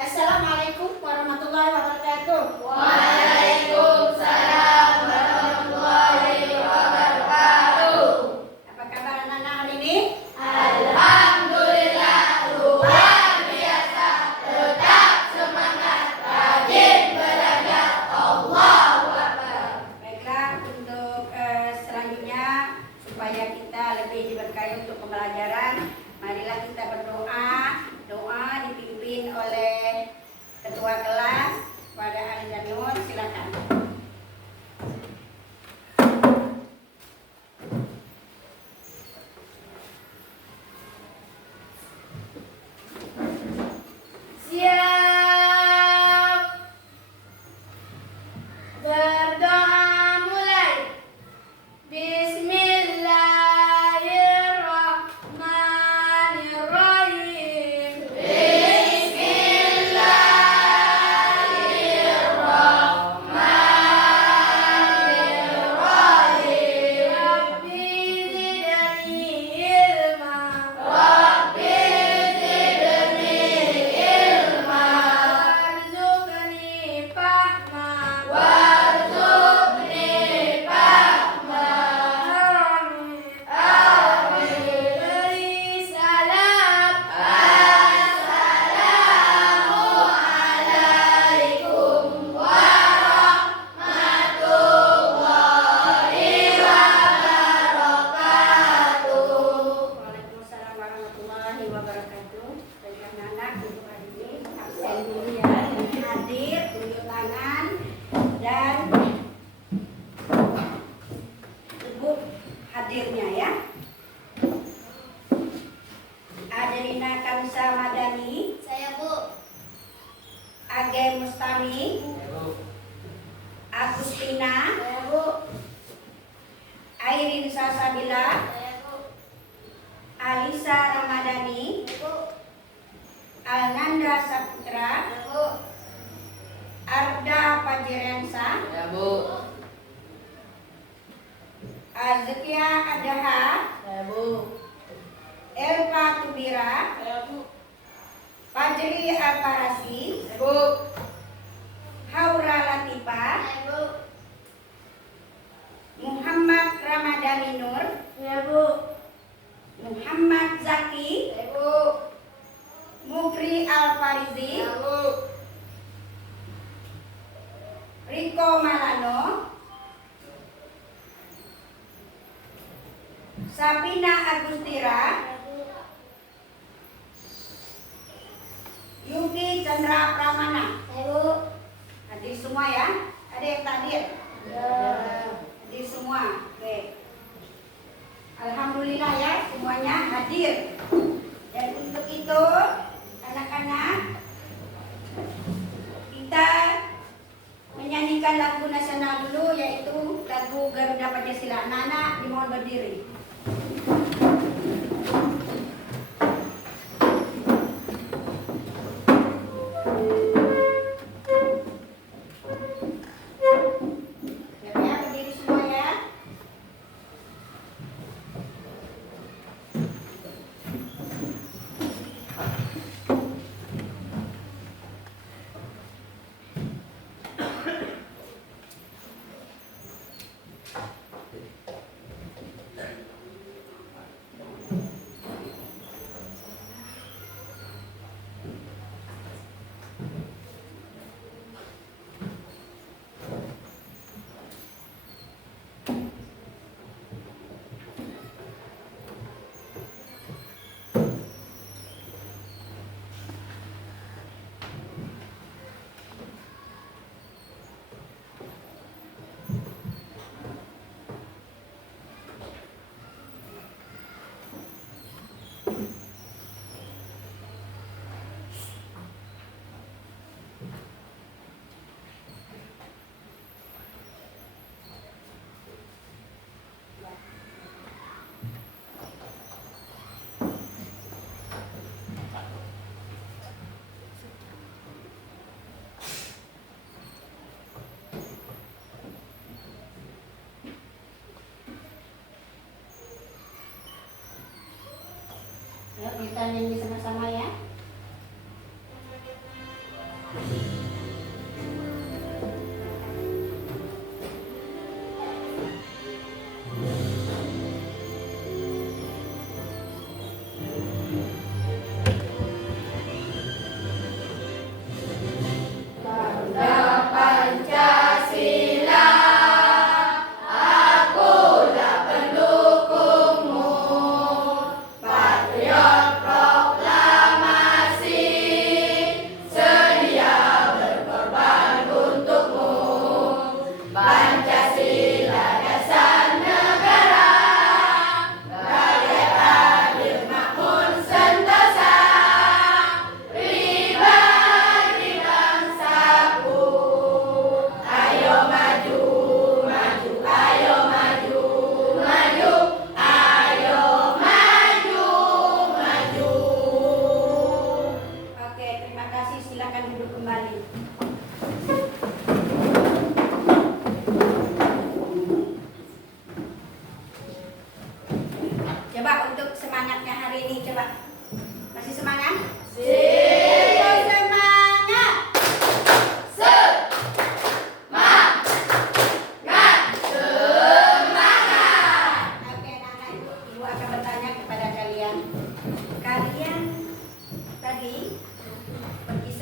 Assalamualaikum warahmatullahi wabarakatuh. Waalaikumsalam warahmatullahi wabarakatuh. Apa kabar anak-anak hari ini? Alhamdulillah luar biasa. Tetap semangat, rajin belajar. Allahu Akbar. Baiklah, untuk selanjutnya supaya kita lebih diberkahi untuk pembelajaran, marilah kita berdoa. Doa dipimpin oleh ketua kelas pada Ali dan Nur. Silakan. Siap. Berdoa mulai. Bismillahirrahmanirrahim. Bismillahirrahmanirrahim. Rabbi zidni ilma. Rabbi zidni ilma. Warzuqni fahma. Warzuqni fahma. Amin. Beri salam. Assalamualaikum warahmatullahi wabarakatuh. Waalaikumsalam warahmatullahi wabarakatuh. Baik anak-anak, untuk hari ini absen dulu ya. Yang hadir tunjuk tangan dan sebut hadirnya ya. Adelina Kamsa Madani, Saya Bu. Age Mustami, Agustina, Saya Bu. Airin Sasabila, Saya Bu. Alisa Ramadhani, Saya Bu. Alnanda Saputra, Saya Bu. Arda Pajirensa, Saya Bu. Azkia Adaha, Saya Bu. Elva Tubira, Saya Bu. Fajri Alfarasi, Saya Bu. Haura Latifa, Saya Bu. Muhammad Ramadhani Nur, Saya Bu. Muhammad Zaki, Saya Bu. Mukri Alfarizi, Saya Bu. Riko Malano, Sabina Agustira, Yuki Chandra Pramana. Saya Bu. Hadir semua ya? Ada yang tak hadir? Ya. Hadir semua. Oke. Alhamdulillah ya, semuanya hadir. Dan untuk itu, anak-anak, kita menyanyikan lagu nasional dulu, yaitu lagu Garuda Pancasila. Anak-anak dimohon berdiri. Ya, berdiri semua ya. Ya, kita nyanyi sama-sama ya.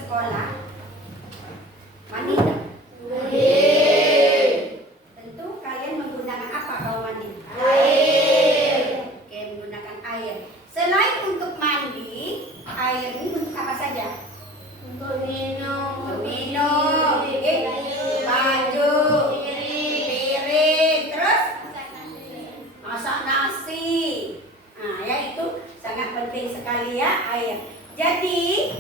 sekolah? Mandi tak? Mandi. Tentu kalian menggunakan apa kalau mandi? Air. Oke, menggunakan air. Selain untuk mandi, air ini untuk apa saja? Untuk minum. Untuk minum, baju, piring, terus masak nasi. Nah, ya itu sangat penting sekali ya air. Jadi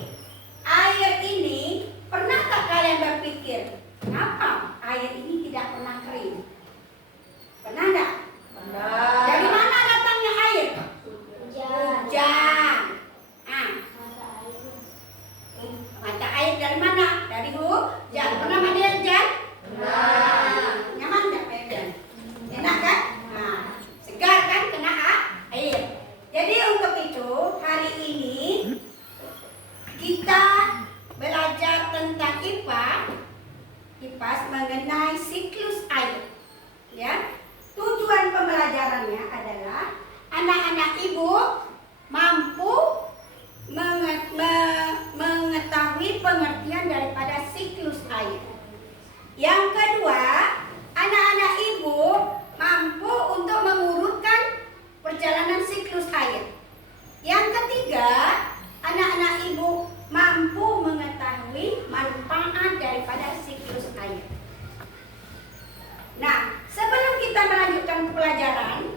air ini, pernahkah kalian berpikir kenapa air ini tidak pernah kering? Pernah enggak? Dari mana datangnya air? Hujan. Ah, mata air dari mana? Dari hujan. Pernah mandi air hujan? Nyaman enggak air hujan? Enak kan? Nah, segar kan kena air. Jadi untuk itu hari ini kita belajar tentang IPAS mengenai siklus air. Ya, tujuan pembelajarannya adalah anak-anak ibu mampu mengetahui pengertian daripada siklus air. Yang kedua, anak-anak ibu mampu untuk mengurutkan perjalanan siklus air. Yang ketiga, anak-anak ibu mampu mengetahui manfaat daripada siklus air. Nah, sebelum kita melanjutkan pelajaran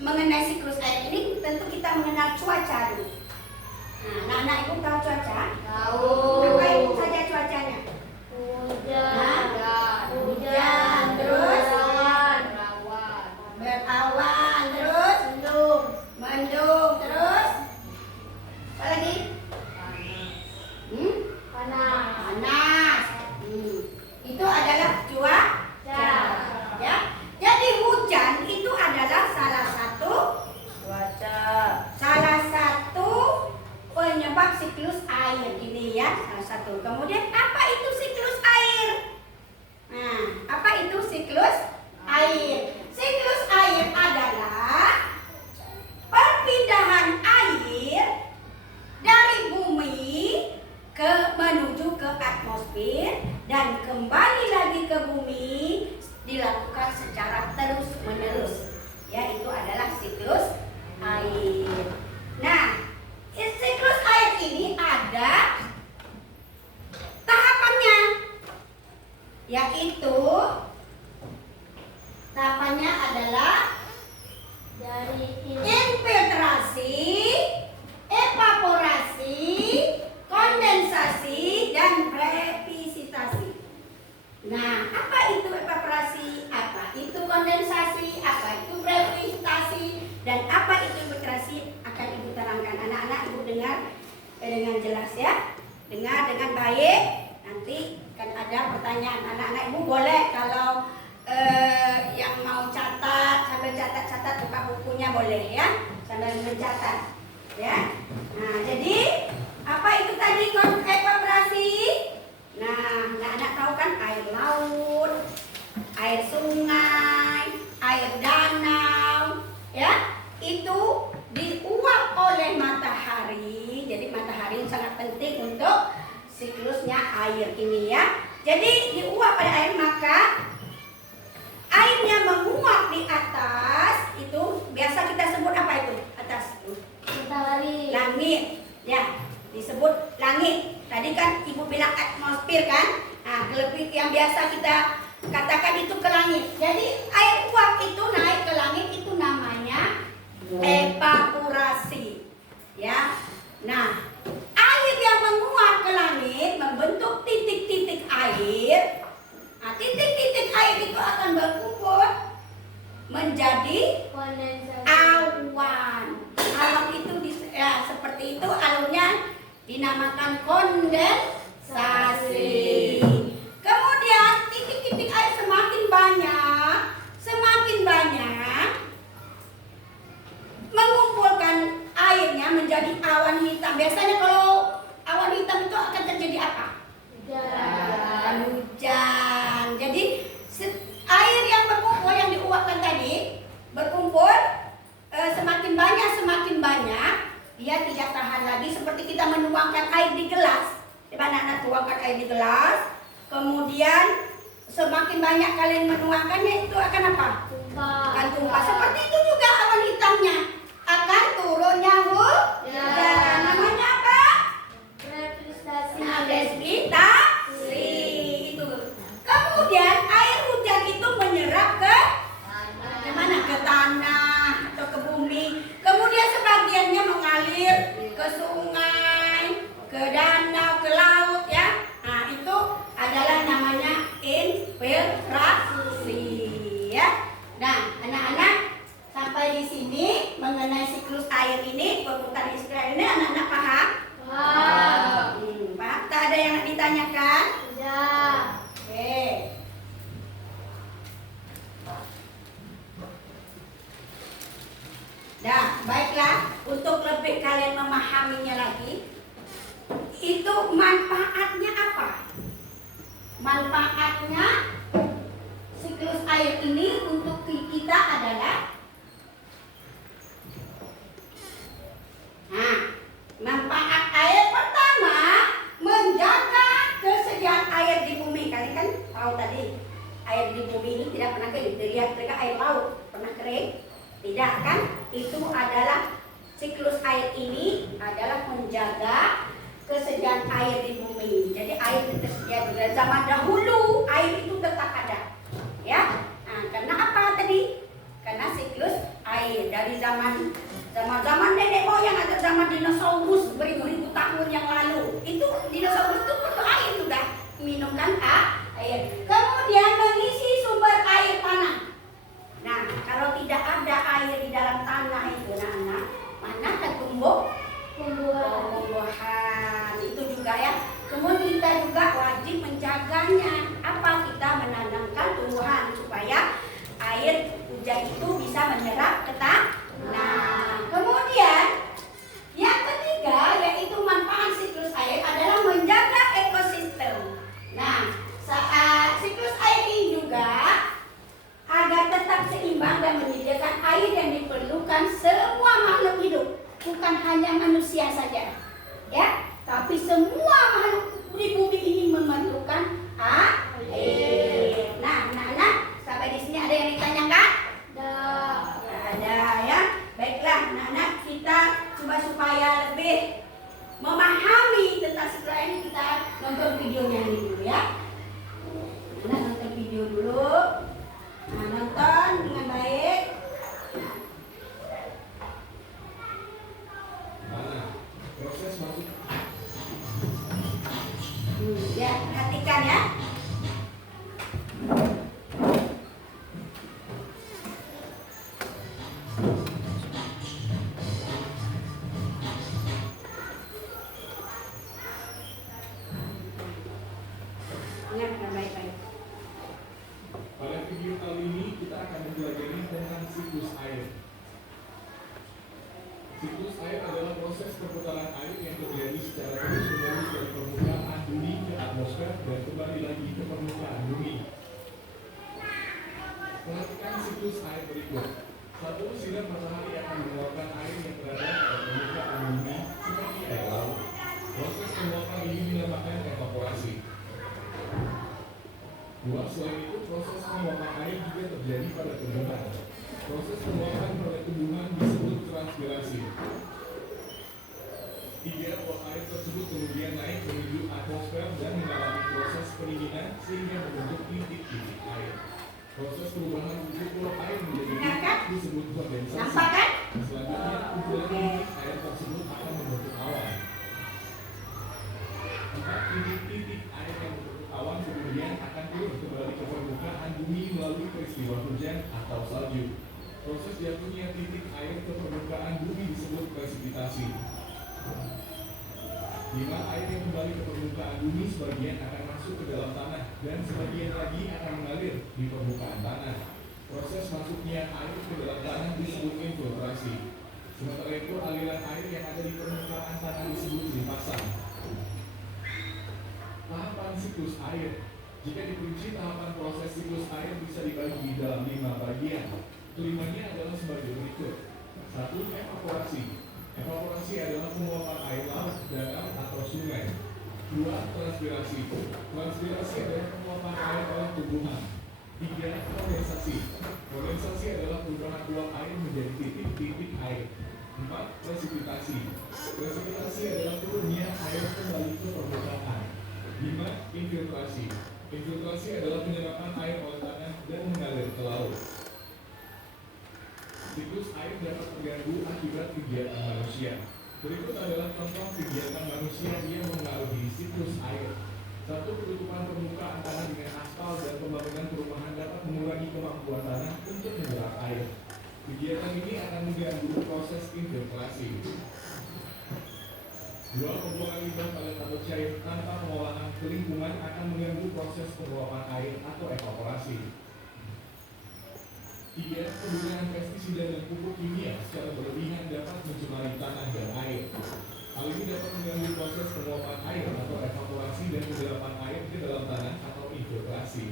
mengenai siklus air ini, tentu kita mengenal cuaca dulu. Nah, anak-anak ibu tahu cuaca? Tahu. Apa itu saja cuacanya? Hujan, terus berawan, terus mendung, terus apa lagi? Panas. Itu adalah cuaca. Ya. Jadi hujan itu adalah salah satu penyebab siklus air ini ya, salah satu. Kemudian apa itu siklus air? Nah, apa itu siklus air? Siklus air adalah perpindahan air dari bumi menuju ke atmosfer dan kembali lagi ke bumi dilakukan secara terus-menerus. Ya, itu adalah siklus air. Nah, siklus air ini ada tahapannya, yaitu tahapannya adalah Dari infiltrasi, evaporasi, kondensasi, dan presipitasi. Nah, apa itu evaporasi? Apa itu kondensasi? Apa itu presipitasi? Dan apa itu infiltrasi? Akan ibu terangkan. Anak-anak ibu dengar dengan jelas ya. Dengar dengan baik. Nanti kan ada pertanyaan. Anak-anak ibu boleh kalau yang mau catat sambil catat buka bukunya boleh ya, sambil mencatat ya. Nah, jadi apa itu tadi evaporasi? Nah, anak-anak tahu kan air laut, air sungai, air danau ya, itu diuap oleh matahari. Jadi matahari sangat penting untuk siklusnya air ini ya. Jadi diuap oleh air, maka airnya menguap di atas. Itu biasa kita sebut apa itu? Atas matahari. langit ya, disebut langit. Tadi kan ibu bilang atmosfer kan. Nah, lebih yang biasa kita katakan itu ke langit. Jadi air uap itu naik ke langit, itu namanya evaporasi ya. Nah, air yang menguap ke langit membentuk titik-titik air. Nah, titik-titik air itu akan berkumpul menjadi Kondensasi. awan. Awan itu seperti itu, alurnya dinamakan kondensasi. Kemudian titik-titik air semakin banyak mengumpulkan airnya menjadi awan hitam. Biasanya kalau awan hitam itu akan terjadi apa? Hujan. Jadi air yang berkumpul, yang diuapkan tadi berkumpul semakin banyak dia tidak tahan lagi, seperti kita menuangkan air di gelas Coba anak-anak tuangkan air di gelas. Kemudian semakin banyak kalian menuangkannya itu akan apa? Tumpah. Akan tumpah. Seperti itu juga awan hitamnya akan turunnya hujan. Namanya apa? Refleksi. Prestasi. Itu. Kemudian air hujan itu menyerap ke mana? Ke tanah atau ke bumi. Kemudian sebagiannya mengalir ke sungai, ke danau, ke laut ya. Nah, itu adalah namanya infiltrasi ya. Nah, anak-anak sampai di sini mengenai siklus air ini, perputaran siklus ini anak-anak paham? Paham. Paham? Tak ada yang nak ditanyakan? Ya. Oke. Nah, baiklah. Untuk lebih kalian memahaminya lagi, itu manfaatnya apa? Manfaatnya siklus air ini untuk kita adalah, nah, manfaat air pertama menjaga kesediaan air di bumi. Kalian kan tahu tadi, air di bumi ini tidak pernah kering. Dilihat mereka air laut pernah kering? Tidak kan? Itu adalah siklus air ini adalah menjaga kesediaan air di bumi. Jadi air tersedia dari zaman dahulu, air itu tetap ada. Ya. Nah, karena apa tadi? Karena siklus air dari zaman nenek moyang atau zaman dinosaurus beribu-ribu tahun yang lalu. Itu dinosaurus itu perlu air juga, minumkan air. Kemudian mengisi sumber air tanah. Nah, kalau tidak ada air di dalam tanah itu, anak-anak, mana akan tumbuh? Tumbuhan. Itu juga ya. Kemudian kita juga wajib menjaganya. Apa? Kita menanamkan tumbuhan supaya air hujan itu bisa menyerap ke tanah. Nah, kemudian yang ketiga yaitu manfaat siklus air adalah menjaga ekosistem. Nah, saat siklus air ini juga agar tetap seimbang dan menyediakan air yang diperlukan semua makhluk hidup, bukan hanya manusia saja, ya, tapi semua makhluk di bumi ini memerlukan air. Nah, anak-anak, sampai di sini ada yang ditanyakan? Ada ya. Baiklah, anak-anak, kita coba supaya lebih memahami tentang siklus air ini, kita nonton videonya ini dulu ya. Anak nonton video dulu. Nah, nonton dengan baik. Proses masuk. Ya, perhatikan ya. Ingat dengan baik-baik. Pada video kali ini kita akan mempelajari tentang siklus air. Siklus air adalah proses perputaran air yang terjadi secara terus-menerus dari permukaan bumi ke atmosfer dan kembali lagi ke permukaan bumi. Perhatikan siklus air berikut. Satu, sinar matahari akan mengeluarkan air yang berada pada permukaan bumi seperti air laut. Proses penguapan ini dinamakan evaporasi. Dua, selain itu proses penguapan air juga terjadi pada tumbuhan. Proses penguapan pada tumbuhan disebut transpirasi. Tiga, uap air tersebut kemudian naik menuju atmosfer dan mengalami proses pendinginan sehingga membentuk titik-titik air. Proses perubahan bentuk uap air menjadi titik disebut kondensasi. Nampak kan? Selanjutnya, kumpulan titik air tersebut akan membentuk awan. Empat, titik-titik air yang membentuk awan kemudian akan turun kembali ke permukaan bumi melalui peristiwa hujan atau salju. Proses jatuhnya titik air ke permukaan bumi disebut presipitasi. 5. Air yang kembali ke permukaan bumi sebagian akan masuk ke dalam tanah dan sebagian lagi akan mengalir di permukaan tanah. Proses masuknya air ke dalam tanah disebut infiltrasi. Sementara itu aliran air yang ada di permukaan tanah disebut limpasan. Tahapan siklus air. Jika diperinci, tahapan proses siklus air bisa dibagi dalam 5 bagian. Kelimanya adalah sebagai berikut. 1. Evaporasi. Evaporasi adalah penguapan air laut, danau, atau sungai. 2. 2. Transpirasi. Transpirasi adalah penguapan air oleh tumbuhan. 3. Kondensasi. Kondensasi adalah perubahan uap air menjadi titik-titik air. 4. Presipitasi. Presipitasi adalah turunnya air kembali ke permukaan. 5. Infiltrasi. Infiltrasi adalah penyerapan air oleh tanah dan mengalir ke laut. Siklus air dapat terganggu akibat kegiatan manusia. Berikut adalah contoh kegiatan manusia yang mengaruhi siklus air. 1. Penutupan permukaan tanah dengan aspal dan pembangunan perumahan dapat mengurangi kemampuan tanah untuk menyerap air. Kegiatan ini akan mengganggu proses infiltrasi. 2. Pembuangan limbah padat atau cair tanpa pengolahan ke lingkungan akan mengganggu proses penguapan air atau evaporasi. 3. Penggunaan pestisida dan pupuk kimia secara berlebihan dapat mencemari tanah dan air. Hal ini dapat mengganggu proses penguapan air atau evaporasi dan penyerapan air ke dalam tanah atau infiltrasi.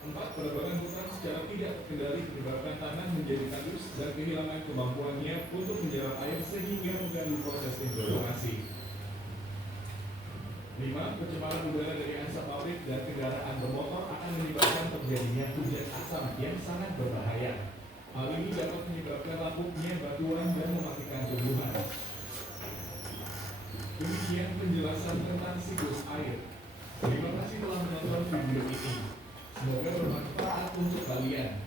4. Penebangan hutan secara tidak terkendali menyebabkan tanah menjadi tandus dan kehilangan kemampuannya untuk menyerap air sehingga mengganggu proses infiltrasi. 5. Pencemaran udara dari asap pabrik dan kendaraan bermotor akan menyebabkan terjadinya hujan asam yang sangat berbahaya. Hal ini dapat menyebabkan lapuknya batuan dan mematikan tumbuhan. Demikian penjelasan tentang siklus air. Terima kasih telah menonton video ini. Semoga bermanfaat untuk kalian.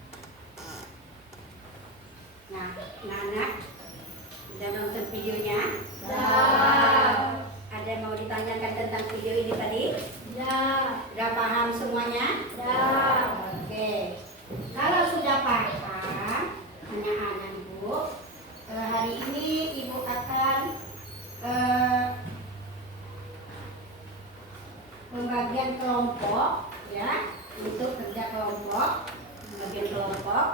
Nah, anak-anak udah nonton videonya? Ada yang mau ditanyakan tentang video ini tadi? Udah paham semuanya? Oke. Kalau sudah paham, anak-anak Ibu, hari ini Ibu akan pembagian kelompok, ya, untuk kerja kelompok. Pembagian kelompok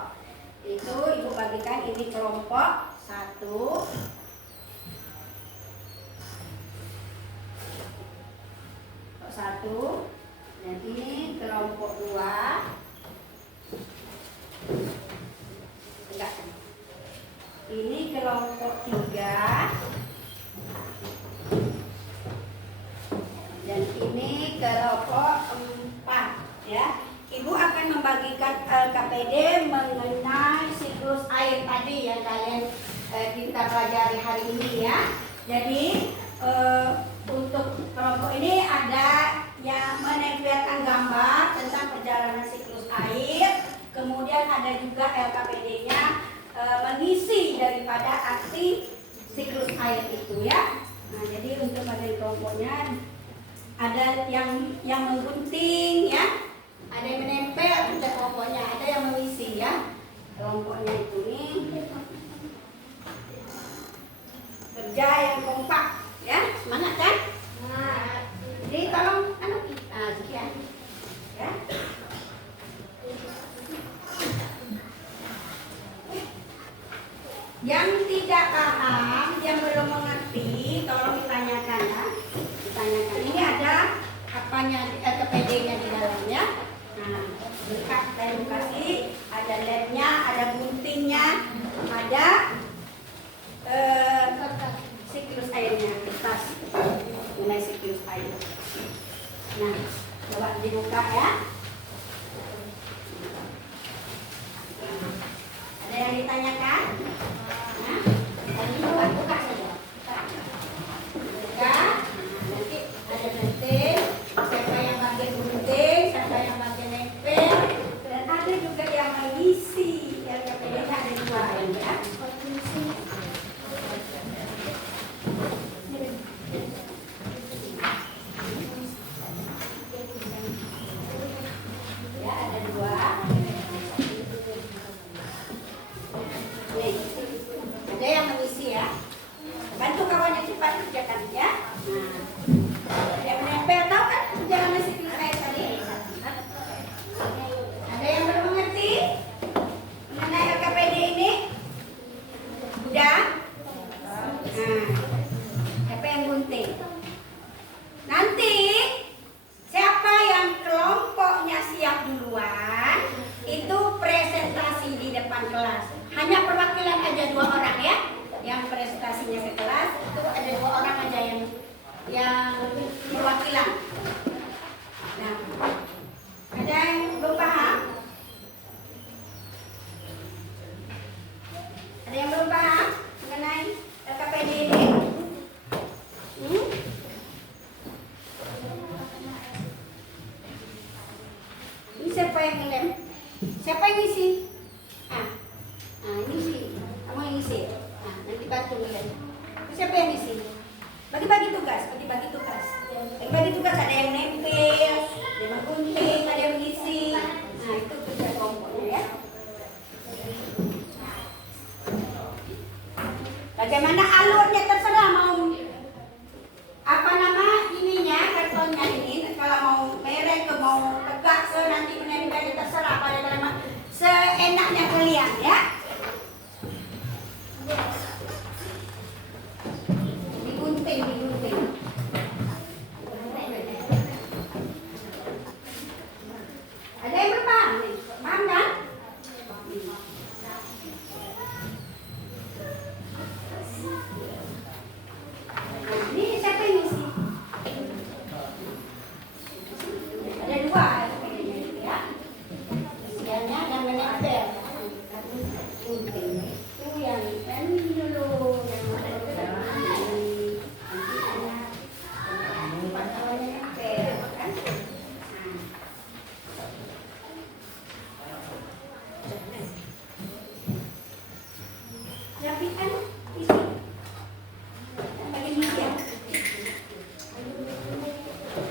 itu Ibu bagikan ini kelompok 1. Dan ini kelompok 2. Enggak. Ini kelompok 3. Dan ini kelompok 4, ya. Ibu akan membagikan LKPD mengenai siklus air tadi yang kalian kita pelajari hari ini, ya. Jadi untuk kelompok ini ada yang menempelkan gambar tentang perjalanan siklus air, kemudian ada juga LKPD-nya mengisi daripada arti siklus air itu, ya. Nah, jadi untuk bagian kelompoknya ada yang menggunting, ya, ada yang menempel untuk kelompoknya, ada yang mengisi, ya. Kelompoknya itu nih kerja yang kompak, ya, semangat kan? Jadi tolong sekian, ya. Yang tidak paham, yang belum mengerti, tolong ditanyakan, ya. Ditanyakan. Ini ada apanya, LKPD-nya di dalamnya. Nah, dekat saya kasih, ada lemnya, ada guntingnya, ada siklus airnya, kertas mengenai siklus air. Nah, coba dibuka, ya. Ada yang ditanyakan? Nah, tadi buka saja. Buka. Nanti ada gunting. Siapa yang bagian gunting, siapa yang bagian nempel, dan ada juga yang mengisi. Yang KPD-nya ada 2, ya. yang perwakilan. Nah, ada yang belum paham? Ada yang belum paham mengenai LKPD ini? Ini siapa yang ngelem? Siapa yang ngisi? Ini sih, kamu yang ngisi. Nanti bantu ngelem. Siapa yang ngisi? Bagi-bagi tugas, bagi-bagi tugas. Bagi-bagi tugas, ada yang nempel, ada yang menggunting, ada yang mengisi. Nah, itu tugas kelompoknya ya. Bagaimana alurnya terserah mau apa nama ininya, kartonnya ini. Kalau mau merah atau mau tegak, nanti menempel terserah pada nama seenaknya kalian ya. Digunting. Ada yang berpaham nih? Paham kan? Ini siapa yang ngisi? Ada dua ya. Isiannya dan menempel. Gunting. Itu yang ini dulu yang ada di dalam ini. Nanti ada pantauannya nempel kan? Rapikan isi. Bagi isi ya.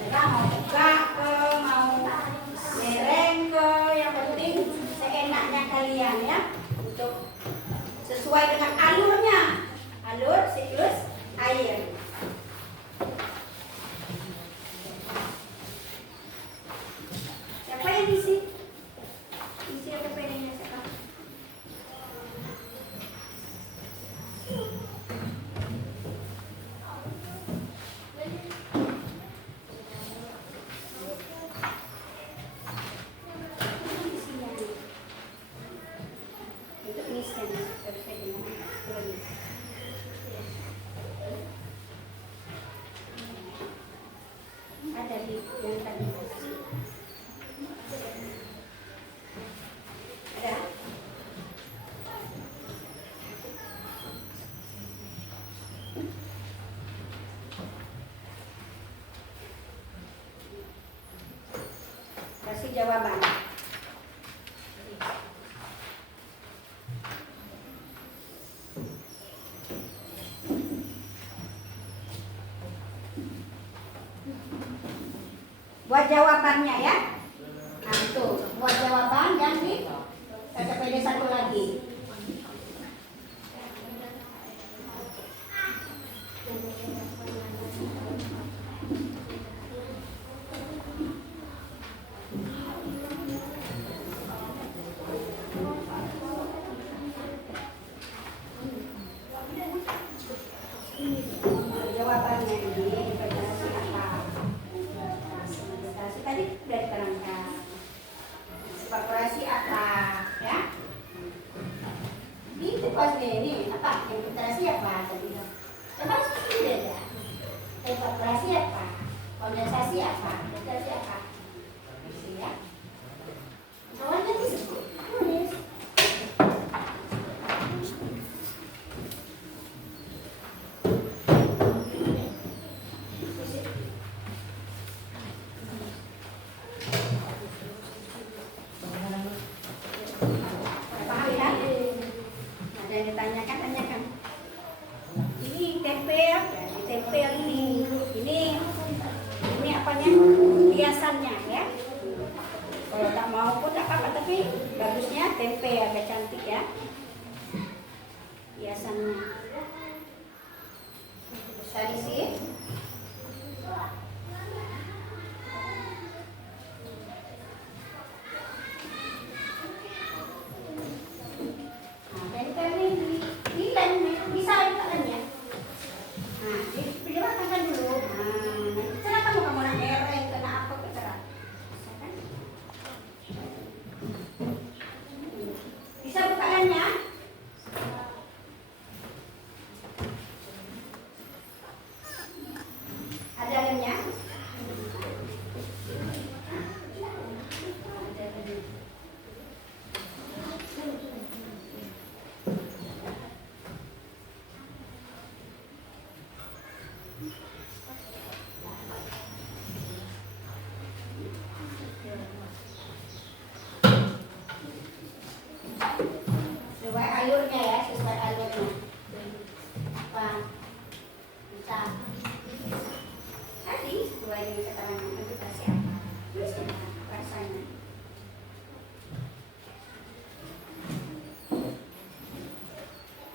Mau tegak ke, mau mereng ke, yang penting seenaknya kalian ya. Untuk sesuai dengan alurnya, alur siklus air. Siapa yang isi? Isi apa pedenya siapa? Isinya. Untuk misinya, ada di yang tadi. Ada. Kasih jawaban. Buat jawabannya ya. Nah itu, buat jawaban dan di KKPD satu lagi. Jawabannya ini investasi apa? Investasi tadi sudah diterangkan. Evaporasi apa? Ya? Itu pasti ini apa? Investasi apa tadi? Coba sendiri aja. Evaporasi apa? Kondensasi apa? Investasi apa? Isi ya. Awalnya disebut tulis. Paham ya? Ada yang tanyakan. Ini tempel, tempel ini apanya? Hiasannya ya. Kalau tak mau pun tak apa-apa, tapi bagusnya tempe agak cantik ya. Hiasannya. Bisa diisi. Tempel ini dilem, bisa letakkannya. Nah, dijelaskan dulu. Cara kamu nak mereng, kena apa terserah. Bisa bukaannya? sesuai dengan keterangan kita siapa rasanya.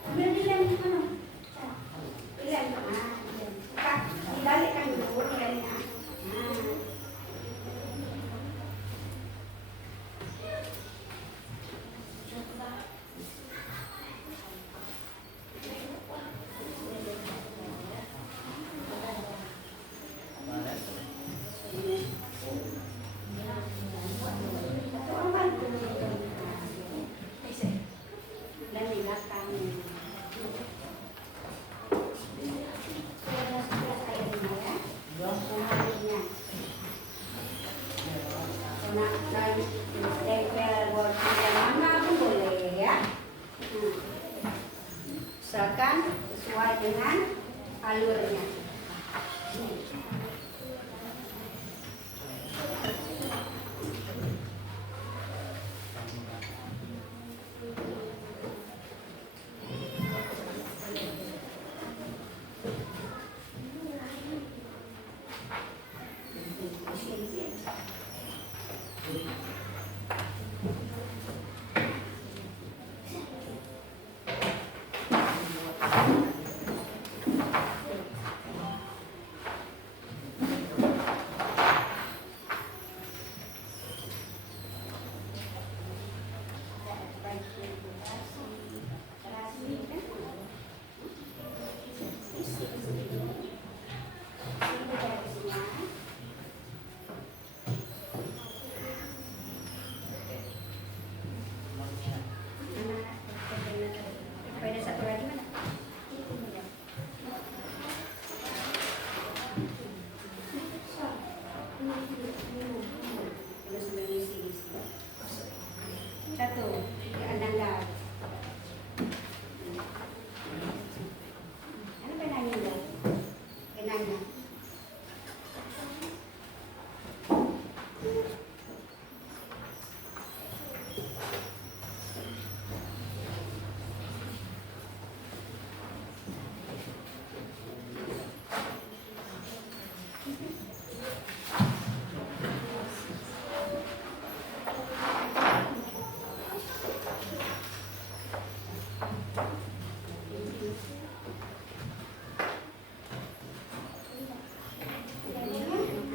Ambil dilem di mana? Dilem mana? Buka, dibalikkan dulu dilemnya. Nah. Dan di belakang misalkan sesuai dengan alurnya. Ada satu lagi mana? Satu, Ananda. Ano penanya enggak? Penanya.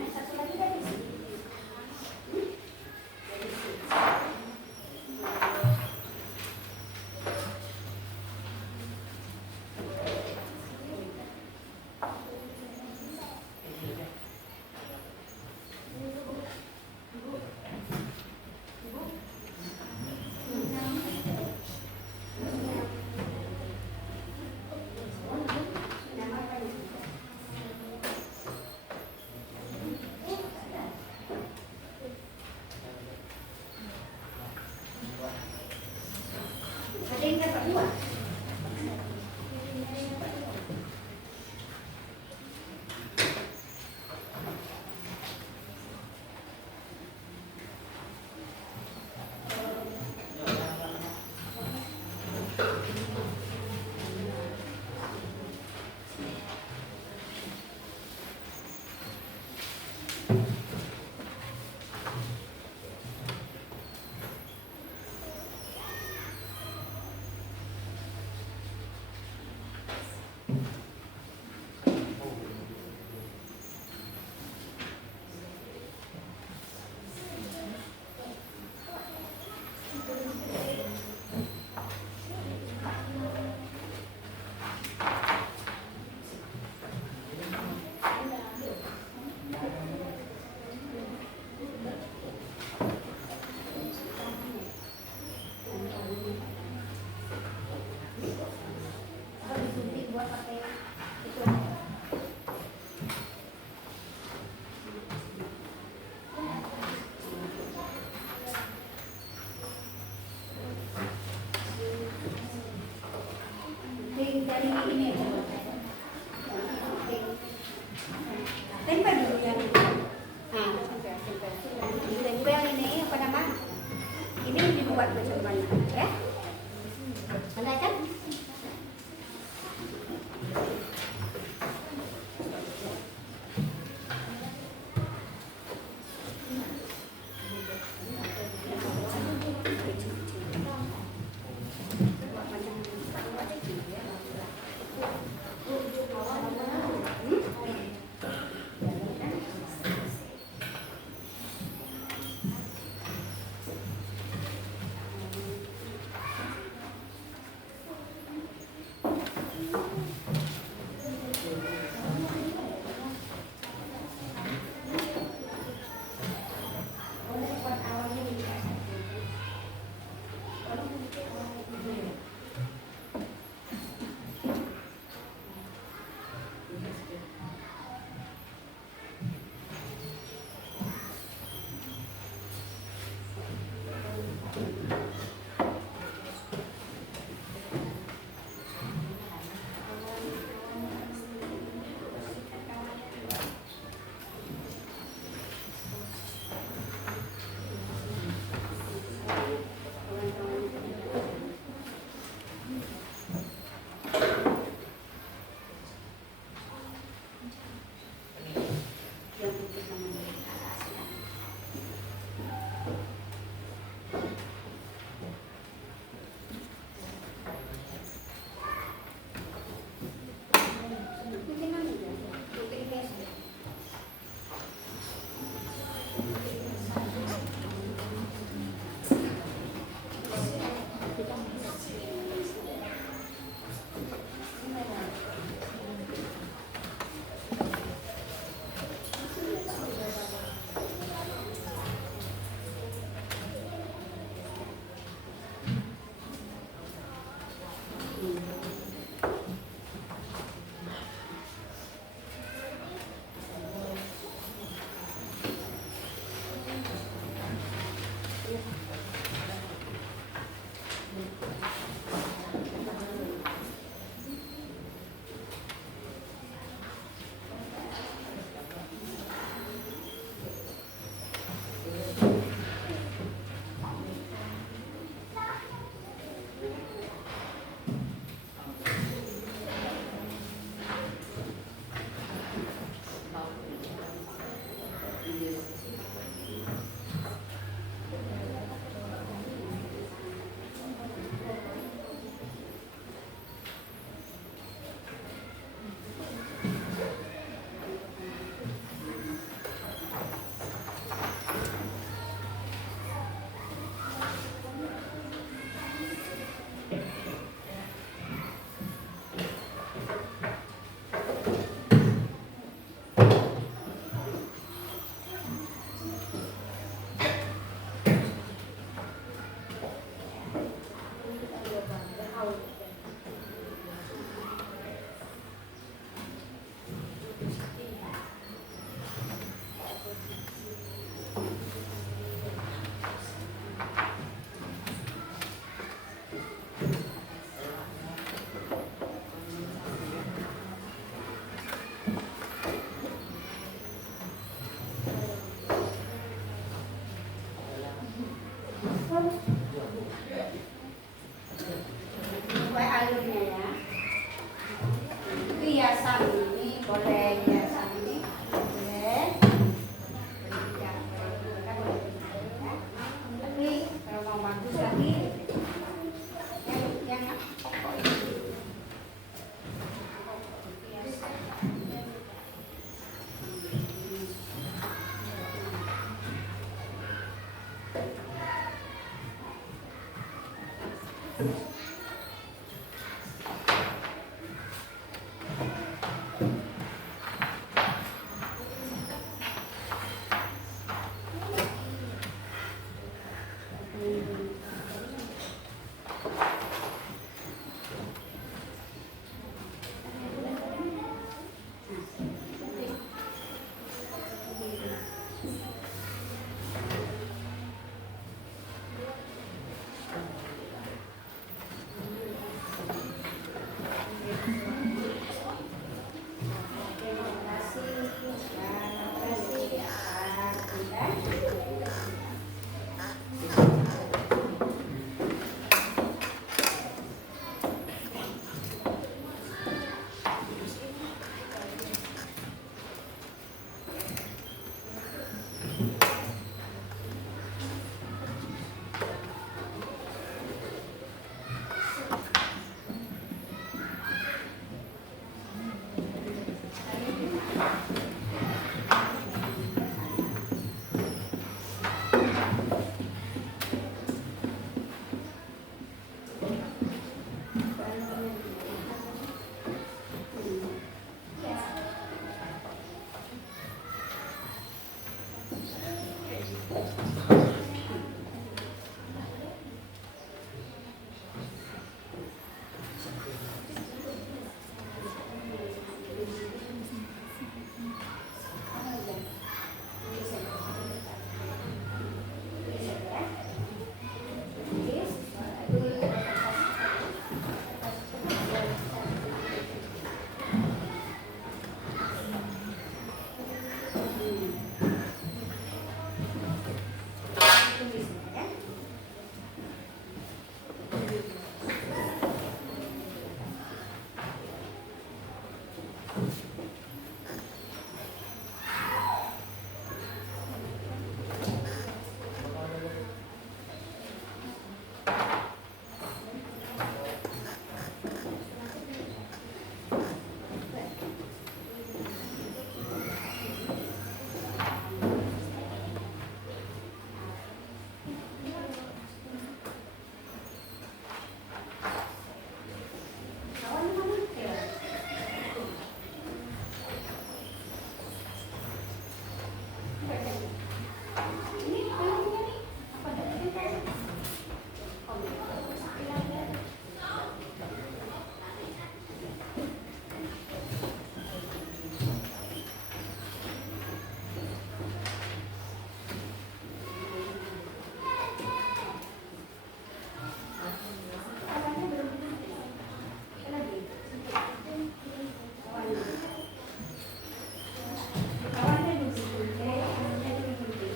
Satu lagi dari sini. Nama apa ini? Ada yang dapat dua? Dari ini tempel dulu yang ini. Tempel ini apa nama? Ini dibuat macam mana, ya? Mana kan?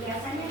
Biasanya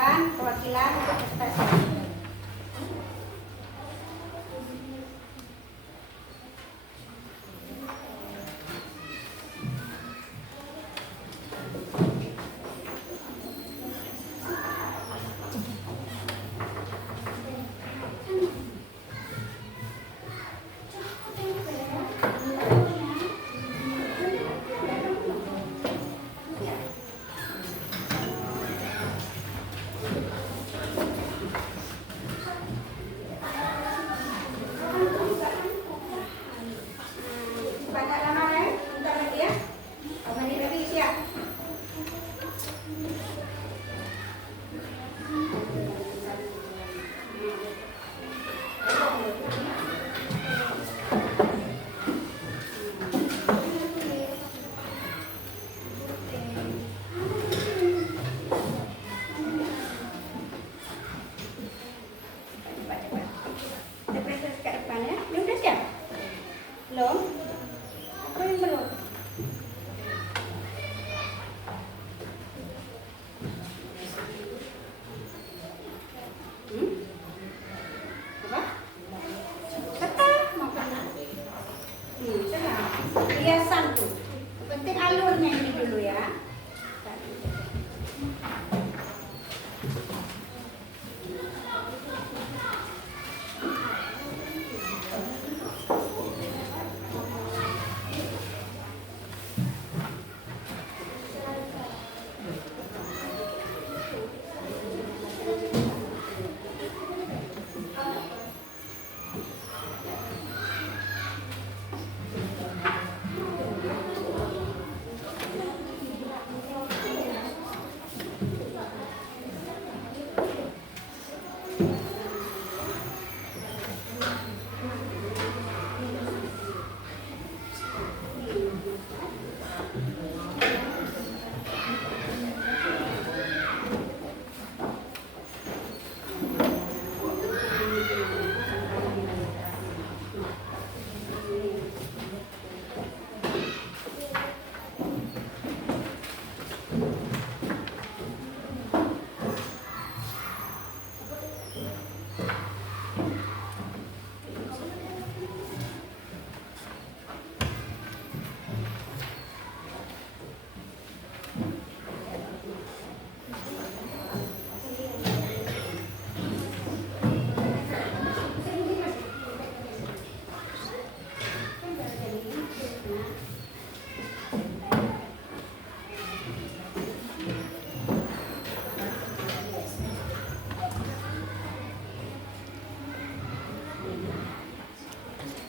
depan perwakilan untuk prestasi. Banyak lama ya, bentar lagi ya. Menit lagi siap. Cepat-cepat. Kita proses ke depan ya. Ini udah siap? Belum? Apa yang belum? Apa? Kata makan. Sudah. Hiasan tuh. Penting alurnya ini dulu ya.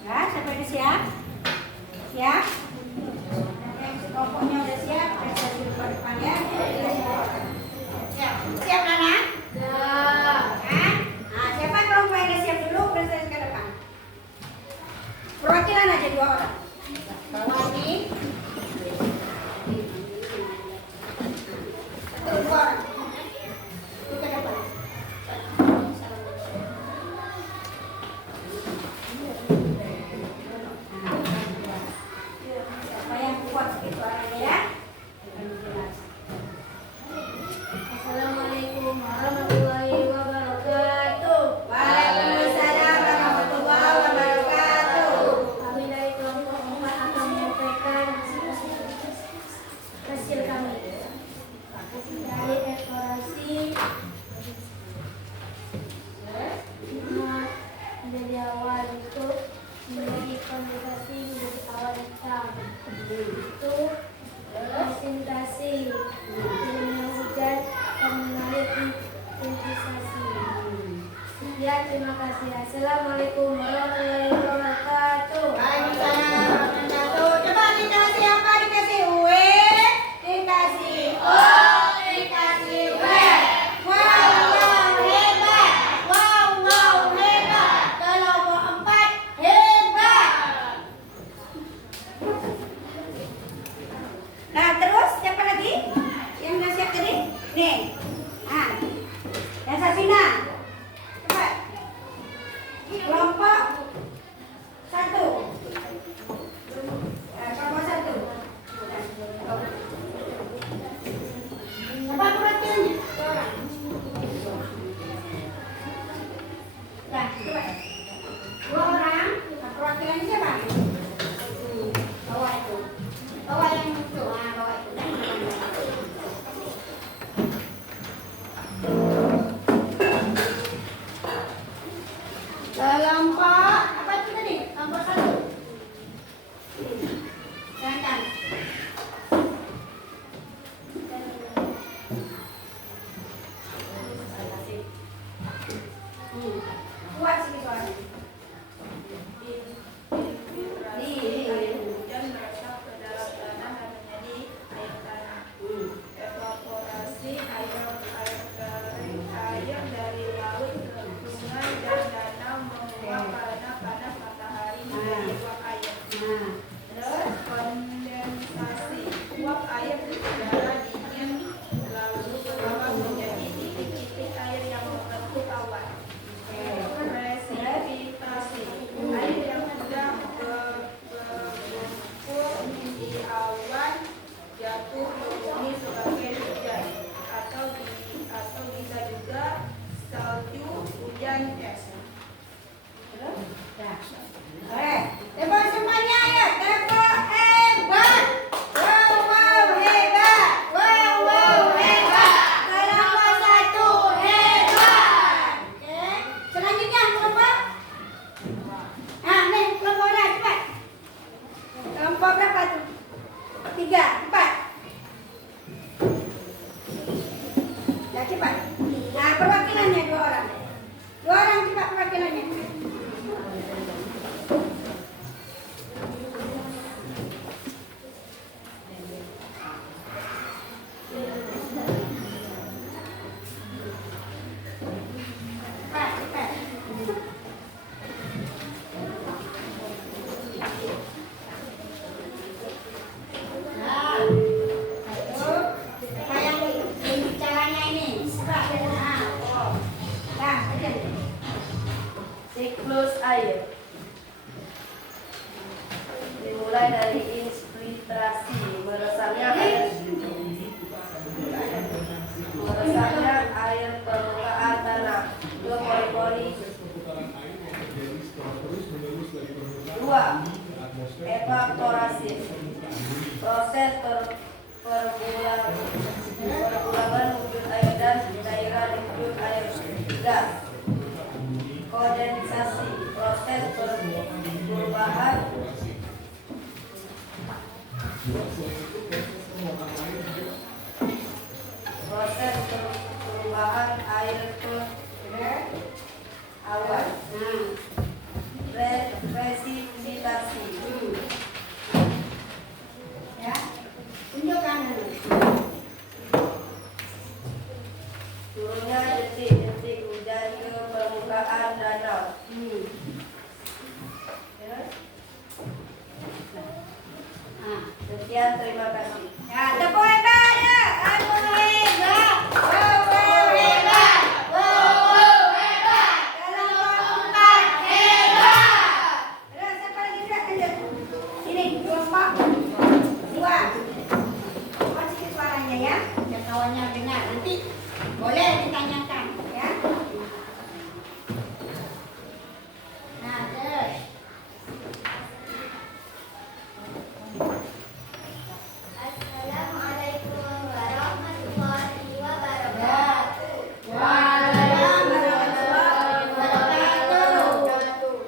Ya, sampai udah siap? Siap? Kelompoknya udah siap, prestasi depan ya. Siap. Siap, Nana? Siap. Kan? Nah, siapa kelompok yang udah siap dulu, prestasi ke depan. Perwakilan aja 2 orang. Mandi. 2 orang. Itu ke depan. Siapa yang kuat itu orangnya ya? Assalamualaikum warahmatullahi wabarakatuh. Waalaikumsalam warahmatullahi wabarakatuh. Kami dari kelompok 4 akan menyampaikan hasil kami dari eksplorasi menjadi awal untuk menjadi komunikasi menjadi awal hitam itu presentasi ilmu hujan dan menarik investasi. Ya, terima kasih. Assalamualaikum warahmatullahi wabarakatuh. Waalaikumsalam warahmatullahi. Coba dikasih apa? Dikasih W, dikasih O, dikasih W. Wow, wow, hebat. Wow, wow, hebat. Kelompok 4 hebat. Nah, terus siapa lagi? Yang udah siap tadi? Nih. Nah, yang Safina. Coba. Kelompok 1. Kelompok berapa tuh? 3, 4. Ya cepat. Nah perwakilannya 2 orang. 2 orang cepat perwakilannya. Cepat, cepat. Nah, satu. Siapa yang bicaranya ini? Cepat. Nah, oh. Nah, kerja. Siklus air dimulai dari infiltrasi, meresapnya air permukaan tanah ke pori-pori. Dua, evaporasi, proses perbulangan wujud air dan cairan wujud air gas. Kondensasi, proses perubahan air ke awan. Presipitasi, Ya. Tunjukkan dulu. turunnya detik-detik hujan ke permukaan danau. Nah. Sekian, terima kasih. Ya, tepuk hebat ya. Aku hebat. Wow, hebat. Wow, hebat. Dalam kelompok hebat. Terus siapa lagi tidak lanjut? Ini kelompok 2. Kasih suaranya ya. Biar kawannya dengar. Nanti boleh ditanyakan ya. Nah, terus. Assalamualaikum warahmatullahi wabarakatuh. Waalaikumsalam warahmatullahi wabarakatuh.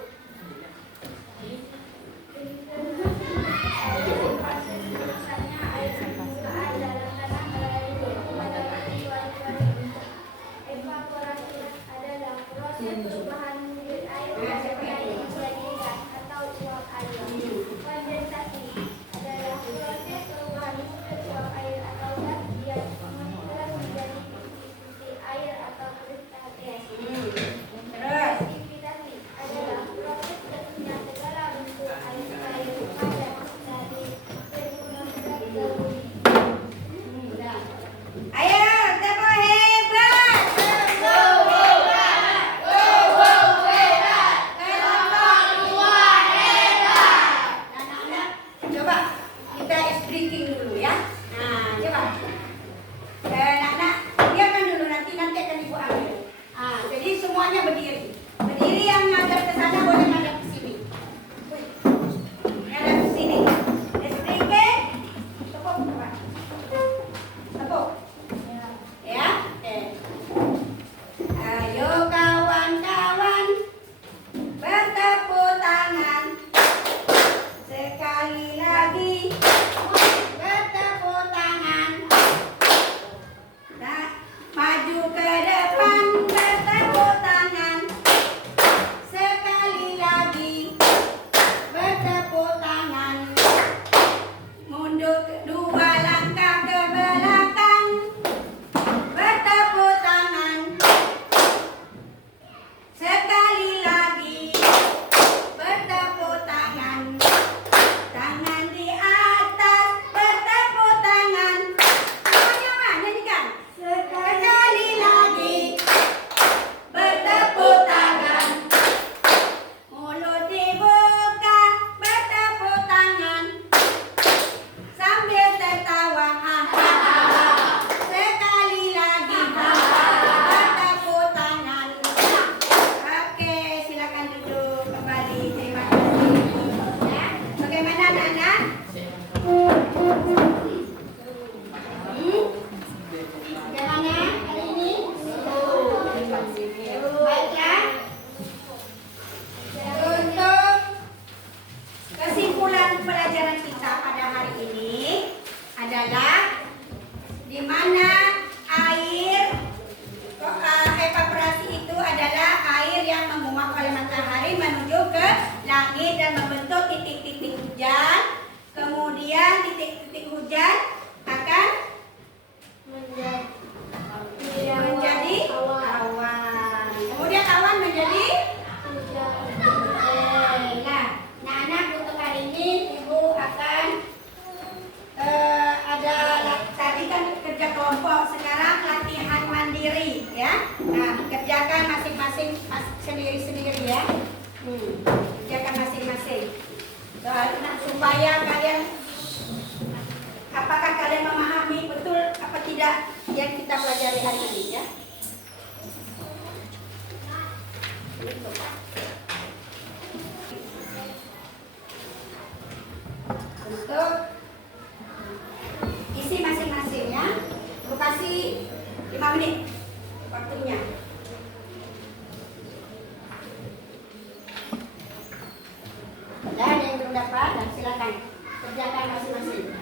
Masanya air permukaan dalam tanah melalui matahari wali-wali. Evaporasi adalah proses perubahan wujud air menjadi gas atau uap air. Kondensasi adalah proses perubahan wujud uap air atau gas yang mengembang menjadi titik air atau kristal es. Terus. Presipitasi adalah proses terjadinya segala bentuk air padat dari permukaan ke bumi. Udah. Ayo, tepuk hebat. Wow, hebat. Wow, hebat. Kelompok 2 hebat. Anak-anak, coba kita ice drinking dulu ya. Nah, coba. Anak-anak, biarkan dulu nanti akan ibu ambil. Ah, jadi semuanya berdiri. Berdiri yang ngadep ke sana boleh ngadep ke sini. Ngadep ke sini. Ice drinking. Tepuk, coba. Tepuk. Ya. Oke. Ayo kawan-kawan bertepuk tangan. Sekali lagi bertepuk tangan. Nah, maju ke depan bertepuk tangan. Sekali lagi bertepuk tangan. Mundur 2 langkah ke belakang. Bertepuk tangan. Sekali lagi bertepuk tangan. Tangan di atas. supaya kalian, apakah kalian memahami betul apa tidak yang kita pelajari hari ini ya? Untuk isi masing-masingnya, lu kasih 5 menit waktunya. Dan yang belum dapat, dan silakan kerjakan masing-masing.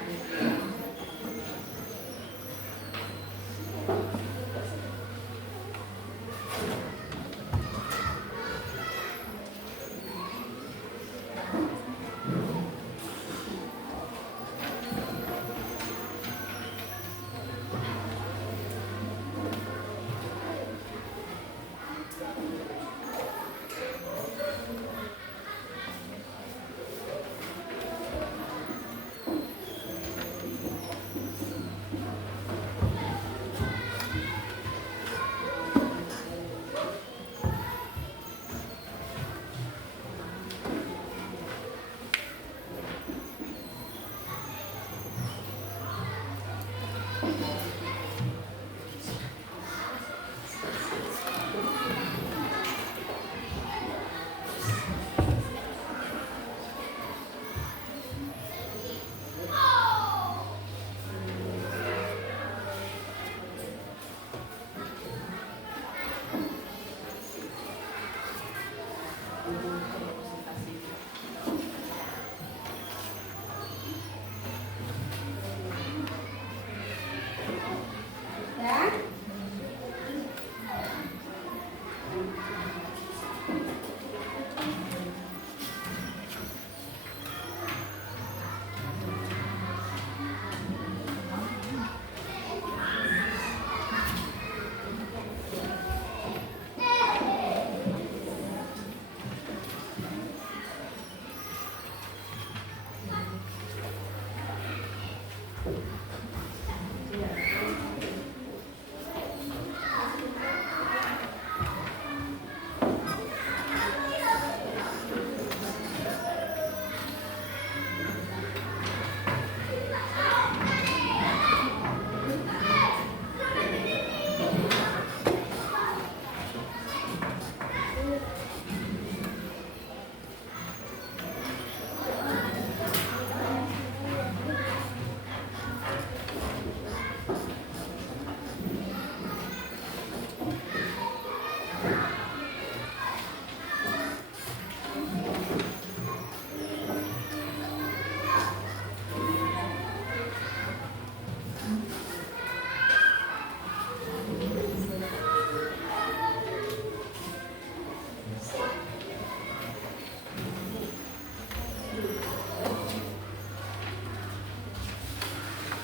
Ya.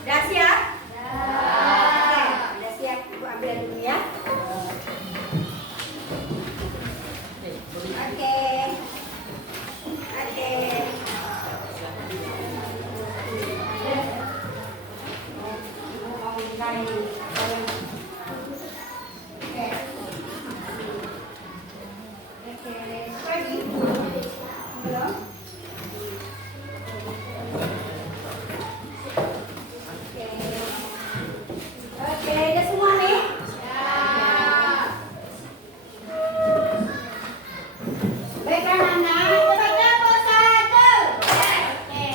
Udah siap? Oke, udah siap. Ibu ambil dulu ya. Oke. Oke. Ibu mau mulai. Oke. Oke, ready? Belum? Oke, udah semua nih? Baiklah Nana, coba dapur satu. Oke,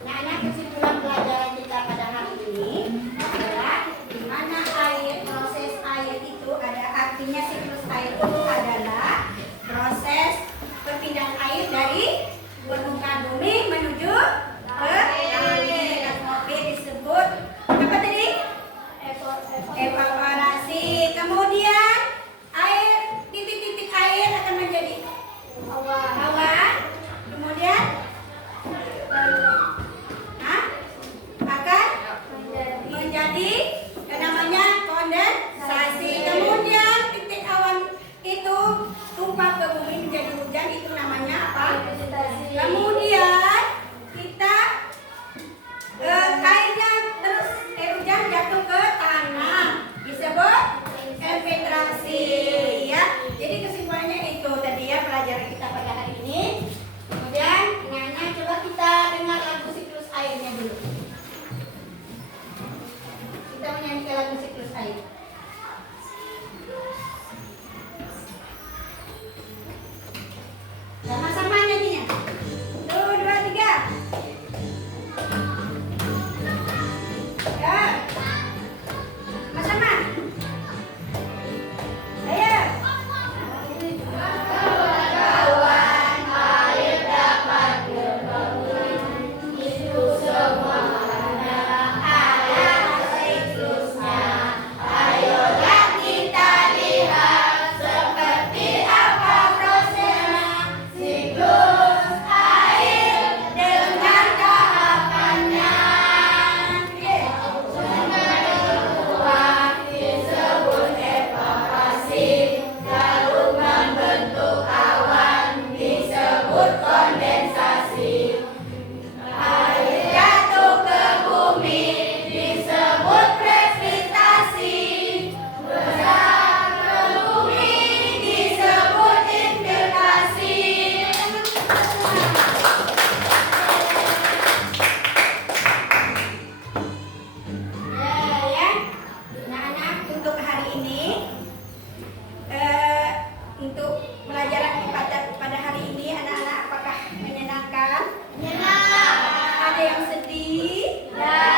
Nana kesimpulan pelajaran kita pada hari ini adalah di mana sedih? Ya.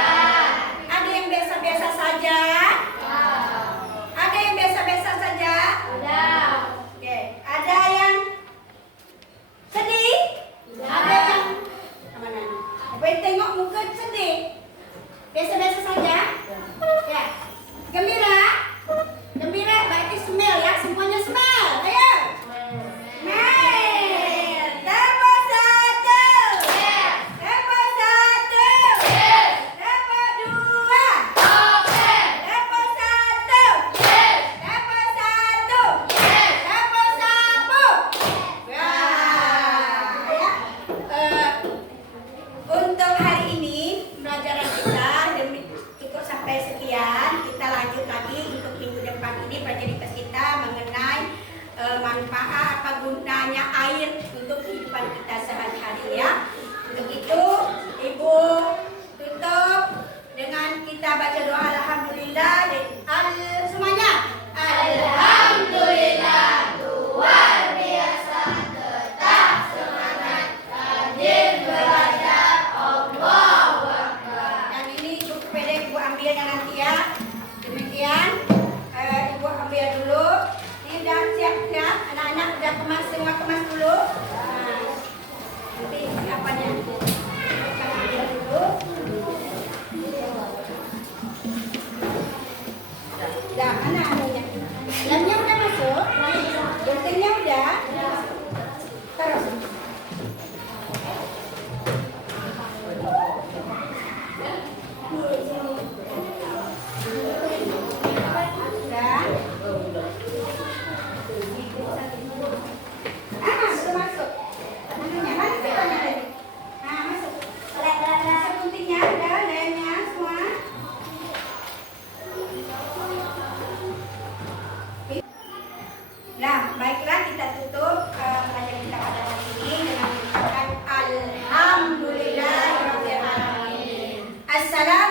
Ada yang biasa-biasa saja? Ada yang biasa-biasa saja? Ada. Oke, ada yang sedih? Ada yang mana? Boleh tengok muka sedih? Biasa-biasa saja? Ya. Gembira? Gembira berarti smile ya, semuanya smile. Ayo. Smile. Tepuk satu. Tepuk satu. Tepuk dua. Tepuk satu. Tepuk satu. Tepuk sapu. Ya. Ya. Untuk hari ini pelajaran kita cukup sampai sekian. Kita lanjut lagi untuk minggu depan ini pelajaran kita mengenai manfaat apa gunanya air untuk kehidupan kita sehari-hari ya. Untuk itu Ibu tutup dengan kita baca doa alhamdulillah dan semuanya alhamdulillah. Luar biasa, tetap semangat, rajin belajar, Allahu Akbar. Dan ini cukup pendek Ibu ambil yang nanti ya. Demikian Ibu ambil dulu. Ini udah siap-siap. Anak-anak udah kemas semua, kemas dulu. Nah, nanti siapannya. Kita ambil dulu. Udah, mana anunya? Lemnya udah masuk? Guntingnya udah? Terus. Udah. Sudah masuk. Anunya, mana sih tanya tadi? Nah, masuk. Masuk guntingnya udah, lemnya semua. Nah, baiklah kita tutup pelajaran kita pada hari ini dengan mengucapkan alhamdulillahirabbil alamin. Assalamualaikum